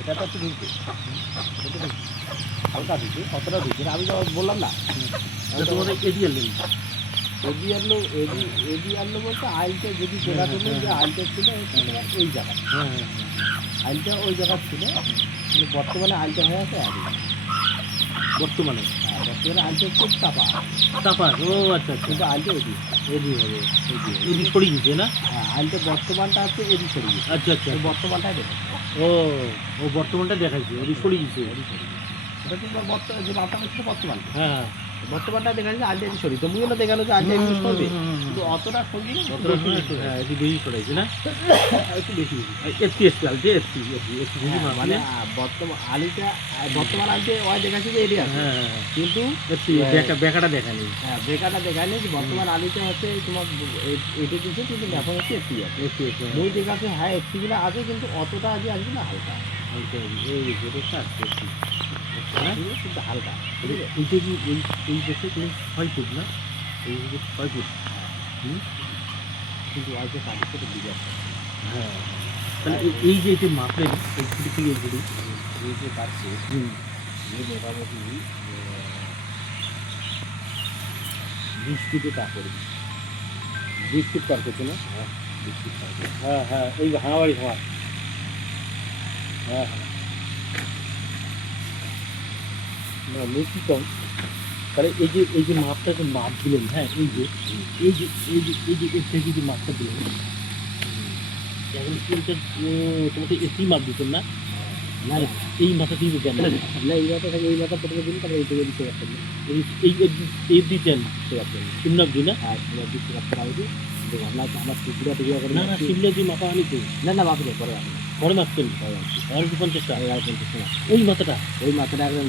এটা তো একটু ঢুকবে, হালকা ঢুকবে, কতটা ঢুকবে আমি তো বললাম না। তোমাদের এডিএল নেই? এডি আনলো বলতে আইলটা যদি যেটা করলো যে আইলটা ছিল এই জায়গায়, আইলটা ওই জায়গা ছিল, কিন্তু বর্তমানে আইলটা হয়ে আছে আগে। বর্তমানে আইলটা খুব চাপা চাপা। ও আচ্ছা আচ্ছা, কিন্তু আইলটা এডি হবে, এডি সরে গেছে না? হ্যাঁ আইলটা বর্তমানটা আছে এডি সরে গেছে। আচ্ছা আচ্ছা, বর্তমানটাই দেখো। ও ও বর্তমানটা দেখাইছে, এডি সরে গেছে। এটা তো বর্তমান যে মাপটা ছিল বর্তমান, হ্যাঁ বর্তমানটা দেখা যাচ্ছে আইলটা এডি সরি, তো মুইও দেখালো যে আইলটা এডি সরবে, কিন্তু অতটা সরবে না, অতটা হ্যাঁ এডি বেশি সরাইছে না? একটু বেশি বেশি। এসটি এসটি আলছে, এসটি এসটি এসটি বেশি মানে মানে। বর্তমান আলিটা, বর্তমান আলিতে ওই দেখাচ্ছে যে এডি আছে, হ্যাঁ হ্যাঁ, কিন্তু এসটি বেকাটা দেখানি। হ্যাঁ বেকারটা দেখায়নি যে বর্তমান আলিতে হচ্ছে তোমার এডি দিচ্ছে, কিন্তু এখন হচ্ছে এসটি আছে। এসটি এসটি দুই দেখাচ্ছে হ্যাঁ এসটিগুলো আছে, কিন্তু অতটা আজ আসবে না, হালকা এই যেটা আসছে এসটি, কিন্তু হালকা। এইটা কি এই দেশে তুমি 6 ফুট না? এই যে 6 ফুট। কিন্তু আজকে কাজের সাথে দিকে আছে। হ্যাঁ, তাহলে এই যে এটা মাপলেন এই ফুট থেকে এই ফুট, এই যে কাটছে এই মোটামুটি 20 ফিটে তা করবে, 20 ফুট পার করছে না? 20 ফিট পার করবে। হ্যাঁ হ্যাঁ, ওই হাওয়ারি হাওয়া। হ্যাঁ হ্যাঁ, না মেকি কম। তাহলে এই যে মাপটা যে মাপ দিলেন, হ্যাঁ এই যে এর থেকে যে মাপটা দিলেন, এখন এইটা তোমাকে এসি মাপ দিতেন না? না এই মাথা দিয়ে দেন না? না এই মাথা থেকে এই মাথা প্রথমে দিন, তারপরে এই থেকে দিতে পারতেন না, এই দিতেন দিতে পারতেন না। সিমনা দিন না? আর এবার দিতে পারতেন আমি ভাবলাম আমার টুকরা টুকরা করে না না, সিমলা দিয়ে মাথা আনি তো না না বাপরে পরে পরে মাপতেন। আর 50 টাকা 50 ওই মাথাটা। ওই মাথাটা একদম